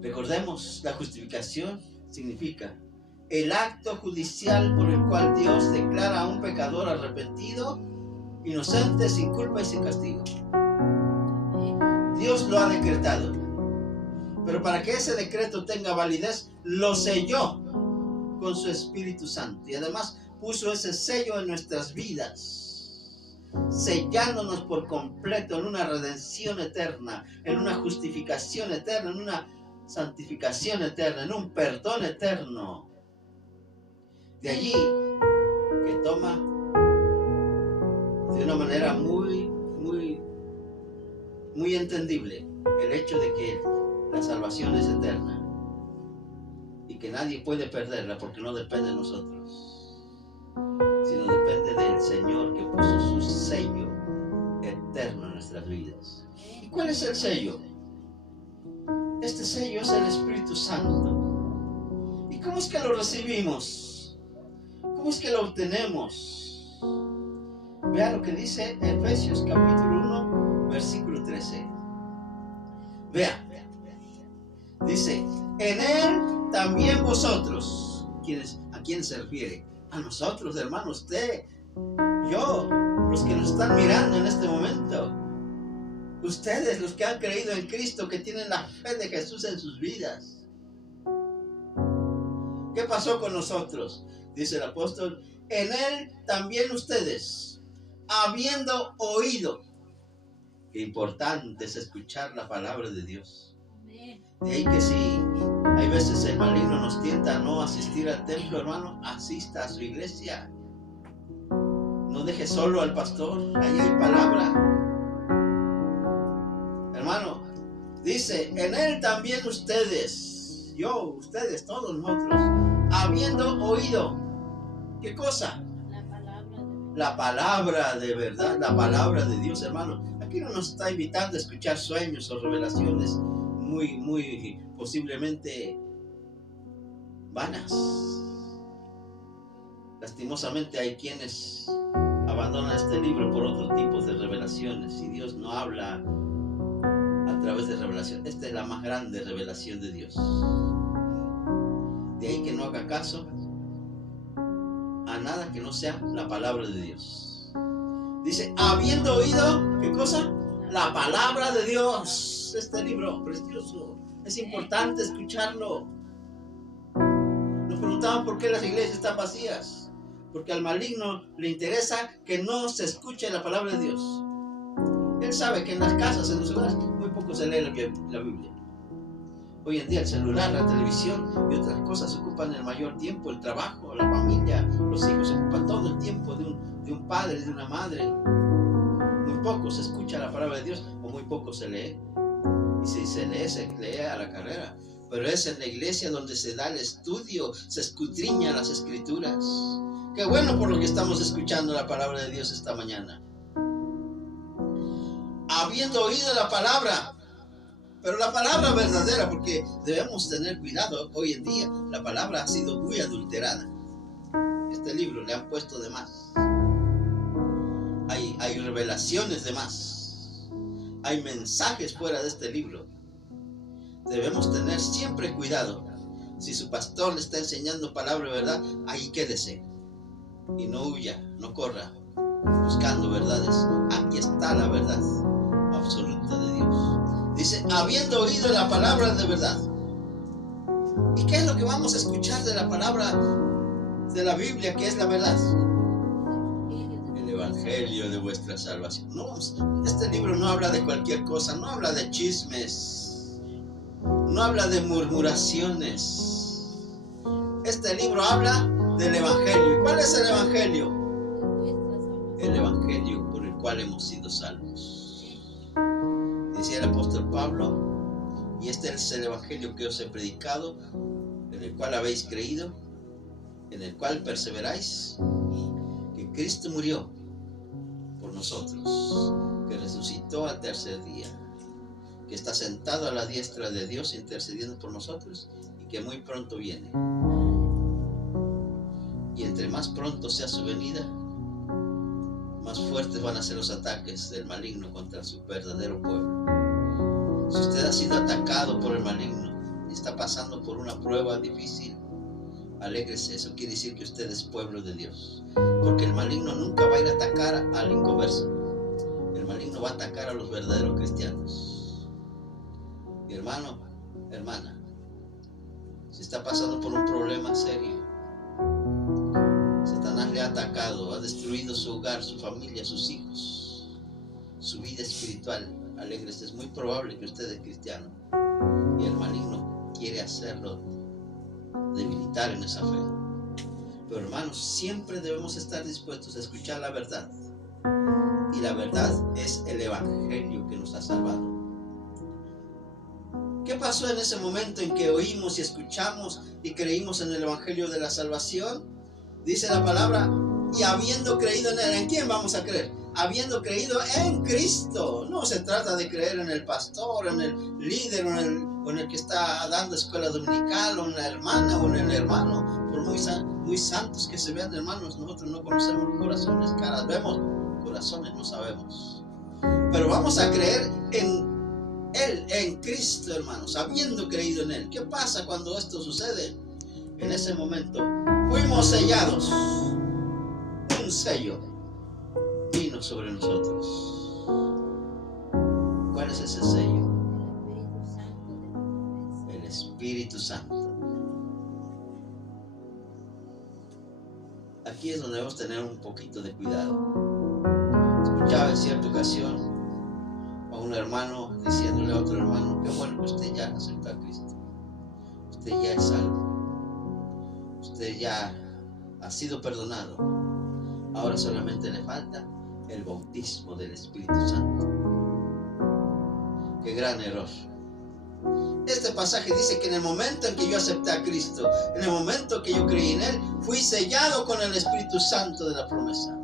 Recordemos, la justificación significa el acto judicial por el cual Dios declara a un pecador arrepentido, inocente, sin culpa y sin castigo. Dios lo ha decretado, pero para que ese decreto tenga validez, lo selló con su Espíritu Santo y además puso ese sello en nuestras vidas, sellándonos por completo en una redención eterna, en una justificación eterna, en una santificación eterna, en un perdón eterno. De allí que toma de una manera muy entendible el hecho de que la salvación es eterna y que nadie puede perderla porque no depende de nosotros, sino depende del Señor que puso su sello eterno en nuestras vidas. ¿Y cuál es el sello? Este sello es el Espíritu Santo. ¿Y cómo es que lo recibimos? ¿Cómo es que lo obtenemos? Vea lo que dice Efesios capítulo 1, versículo 13. Vea. Dice, en Él también vosotros. ¿A quién se refiere? A nosotros, hermano, usted, yo, los que nos están mirando en este momento. Ustedes, los que han creído en Cristo, que tienen la fe de Jesús en sus vidas. ¿Qué pasó con nosotros? Dice el apóstol, en Él también ustedes, habiendo oído. Qué importante es escuchar la palabra de Dios. De ahí que si hay veces el maligno nos tienta a no asistir al templo, hermano, asista a su iglesia. No deje solo al pastor. Ahí hay palabra. Hermano, dice, en él también ustedes, ustedes, todos nosotros, habiendo oído, ¿qué cosa? La palabra de verdad, la palabra de Dios, hermano. Aquí no nos está invitando a escuchar sueños o revelaciones muy posiblemente vanas. Lastimosamente hay quienes abandonan este libro por otro tipo de revelaciones, y Dios no habla a través de revelación. Esta es la más grande revelación de Dios. De ahí que no haga caso a nada que no sea la palabra de Dios. Dice, habiendo oído, ¿qué cosa? La palabra de Dios. Este libro precioso, es importante escucharlo. Nos preguntaban por qué las iglesias están vacías. Porque al maligno le interesa que no se escuche la palabra de Dios. Él sabe que en las casas, en los hogares, muy poco se lee la Biblia. Hoy en día el celular, la televisión y otras cosas ocupan el mayor tiempo. El trabajo, la familia, los hijos ocupan todo el tiempo de un padre, de una madre. Muy poco se escucha la palabra de Dios, o muy poco se lee. Y si se lee a la carrera. Pero es en la iglesia donde se da el estudio, se escudriña las escrituras. Qué bueno por lo que estamos escuchando la palabra de Dios esta mañana. Habiendo oído la palabra, pero la palabra verdadera, porque debemos tener cuidado hoy en día. La palabra ha sido muy adulterada. Este libro le han puesto de más. Hay revelaciones de más. Hay mensajes fuera de este libro. Debemos tener siempre cuidado. Si su pastor le está enseñando palabra de verdad, ahí quédese. Y no huya, no corra buscando verdades. Aquí está la verdad absoluta de Dios. Dice, habiendo oído la palabra de verdad. ¿Y qué es lo que vamos a escuchar de la palabra de la Biblia, que es la verdad? El evangelio de vuestra salvación. No, este libro no habla de cualquier cosa, no habla de chismes, no habla de murmuraciones. Este libro habla del evangelio. ¿Y cuál es el evangelio? El evangelio por el cual hemos sido salvos. Decía el apóstol Pablo, y este es el evangelio que os he predicado, en el cual habéis creído, en el cual perseveráis, que Cristo murió por nosotros, que resucitó al tercer día, que está sentado a la diestra de Dios intercediendo por nosotros, y que muy pronto viene. Y entre más pronto sea su venida, más fuertes van a ser los ataques del maligno contra su verdadero pueblo. Si usted ha sido atacado por el maligno y está pasando por una prueba difícil, alégrese. Eso quiere decir que usted es pueblo de Dios. Porque el maligno nunca va a ir a atacar al inconverso. El maligno va a atacar a los verdaderos cristianos. Mi hermano, hermana, si está pasando por un problema serio, Satanás le ha atacado, ha destruido su hogar, su familia, sus hijos, su vida espiritual. Alégrese, es muy probable que usted es cristiano y el maligno quiere hacerlo debilitar en esa fe. Pero hermanos, siempre debemos estar dispuestos a escuchar la verdad, y la verdad es el evangelio que nos ha salvado. ¿Qué pasó en ese momento en que oímos y escuchamos y creímos en el evangelio de la salvación? Dice la palabra, y habiendo creído en él. ¿En quién vamos a creer? Habiendo creído en Cristo. No se trata de creer en el pastor, en el líder, o en el que está dando escuela dominical, o en la hermana, o en el hermano. Por muy santos que se vean, hermanos, nosotros no conocemos los corazones. Caras vemos, corazones no sabemos. Pero vamos a creer en él, en Cristo, hermanos, habiendo creído en él. ¿Qué pasa cuando esto sucede? En ese momento fuimos sellados. Un sello vino sobre nosotros. ¿Cuál es ese sello? El Espíritu Santo. Aquí es donde debemos tener un poquito de cuidado. Escuchaba en cierta ocasión a un hermano diciéndole a otro hermano: qué bueno que usted ya aceptó a Cristo, usted ya es salvo, usted ya ha sido perdonado. Ahora solamente le falta el bautismo del Espíritu Santo. Qué gran error. Este pasaje dice que en el momento en que yo acepté a Cristo, en el momento que yo creí en Él, fui sellado con el Espíritu Santo de la promesa.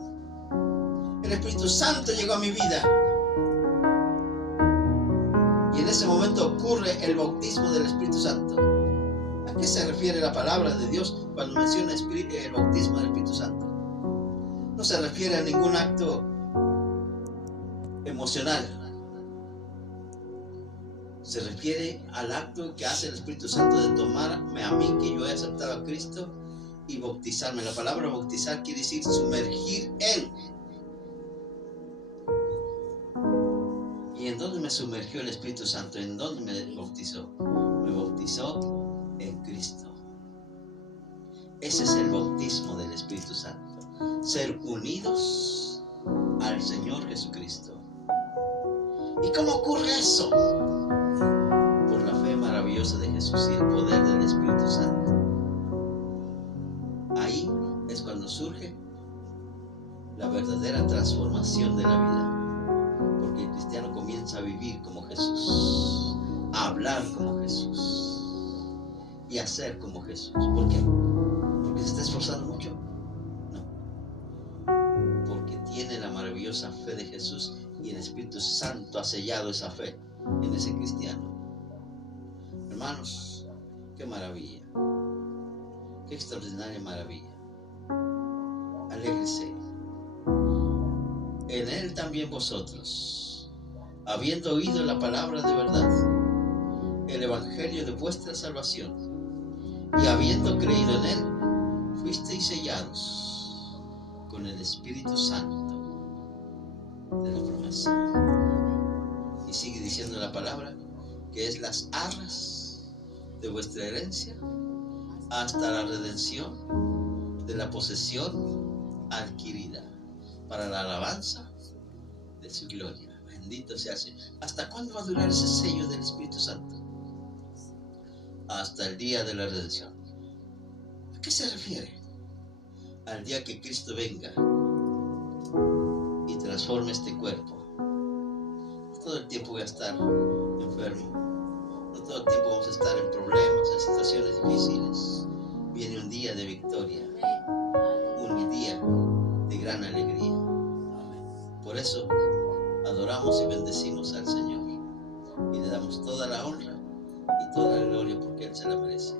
El Espíritu Santo llegó a mi vida. Y en ese momento ocurre el bautismo del Espíritu Santo. ¿A qué se refiere la palabra de Dios cuando menciona el bautismo del Espíritu Santo? No se refiere a ningún acto emocional. Se refiere al acto que hace el Espíritu Santo de tomarme a mí, que yo he aceptado a Cristo, y bautizarme. La palabra bautizar quiere decir sumergir en. ¿Y en dónde me sumergió el Espíritu Santo? ¿En dónde me bautizó? Me bautizó en Cristo. Ese es el bautismo del Espíritu Santo. Ser unidos al Señor Jesucristo. ¿Y cómo ocurre eso? Por la fe maravillosa de Jesús y el poder del Espíritu Santo. Ahí es cuando surge la verdadera transformación de la vida. Porque el cristiano comienza a vivir como Jesús, a hablar como Jesús y a ser como Jesús. ¿Por qué? ¿Porque se está esforzando mucho? No. Porque tiene la maravillosa fe de Jesús y el Espíritu Santo ha sellado esa fe en ese cristiano. Hermanos, qué maravilla, qué extraordinaria maravilla. Alégrese. En Él también vosotros, habiendo oído la palabra de verdad, el evangelio de vuestra salvación, y habiendo creído en Él, fuisteis sellados con el Espíritu Santo de la promesa. Y sigue diciendo la palabra que es las arras de vuestra herencia hasta la redención de la posesión adquirida para la alabanza de su gloria. Bendito sea el Señor. ¿Hasta cuándo va a durar ese sello del Espíritu Santo? Hasta el día de la redención. ¿A qué se refiere? Al día que Cristo venga y transforme este cuerpo. No todo el tiempo voy a estar enfermo. No todo el tiempo vamos a estar en problemas, en situaciones difíciles. Viene un día de victoria, un día de gran alegría. Por eso adoramos y bendecimos al Señor y le damos toda la honra y toda la gloria porque Él se la merece.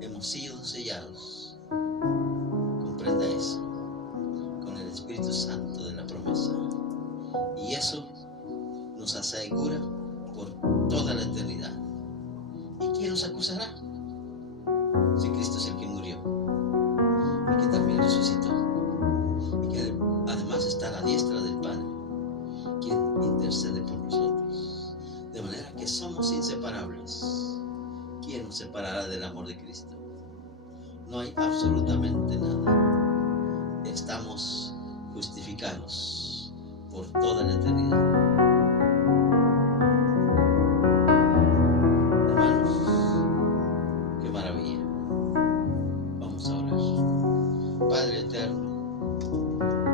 Hemos sido sellados, comprenda eso, con el Espíritu Santo de la promesa, y eso nos asegura por toda la eternidad. ¿Y quién nos acusará? Si Cristo es el que murió y que también resucitó y que además está a la diestra del Padre, quien intercede por nosotros, de manera que somos inseparables. ¿Quién nos separará del amor de Cristo? No hay absolutamente nada. Estamos justificados por toda la eternidad. Hermanos, qué maravilla. Vamos a orar. Padre eterno,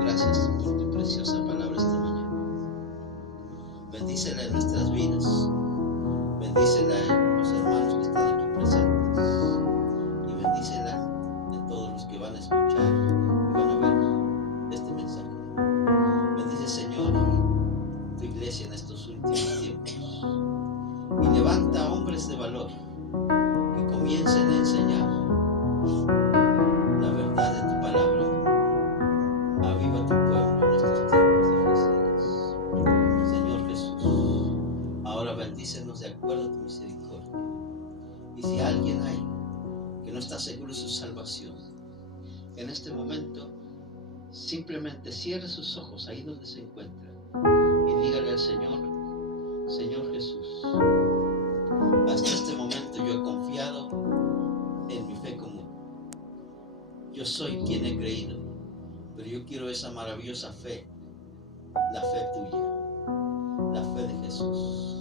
gracias por tu preciosa palabra esta mañana. Bendícela en nuestras vidas. Bendícela en los hermanos que están aquí presentes. Y bendícela en todos los que van a escuchar y van a ver este mensaje. Bendice, Señor, tu iglesia en estos últimos tiempos. Y levanta hombres de valor que comiencen a enseñar la verdad de tu palabra. Aviva tu pueblo en estos tiempos difíciles. Señor Jesús, ahora bendícenos de acuerdo a tu misericordia. Y si alguien hay que no está seguro de su salvación, en este momento simplemente cierre sus ojos ahí donde se encuentra y dígale al Señor: Señor Jesús, hasta este momento yo he confiado en mi fe común. Yo soy quien he creído, pero yo quiero esa maravillosa fe, la fe tuya, la fe de Jesús,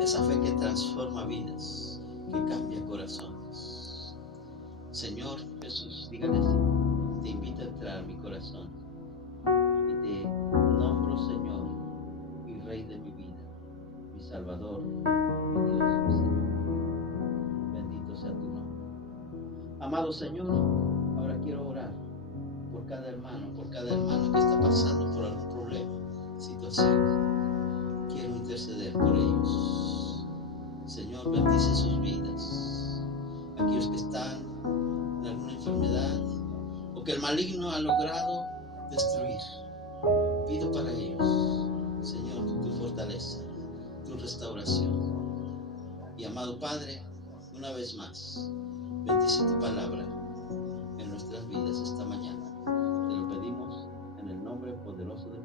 esa fe que transforma vidas, que cambia corazones. Señor Jesús, dígale así. invito a entrar a mi corazón y te nombro Señor y Rey de mi vida, mi Salvador, mi Dios, mi Señor. Bendito sea tu nombre. Amado Señor, ahora quiero orar por cada hermano que está pasando por algún problema, situación. Quiero interceder por ellos. Señor, bendice sus vidas. Aquellos que están en alguna enfermedad o que el maligno ha logrado destruir, pido para ellos, Señor, tu fortaleza, tu restauración. Y amado Padre, una vez más, bendice tu palabra en nuestras vidas esta mañana. Te lo pedimos en el nombre poderoso de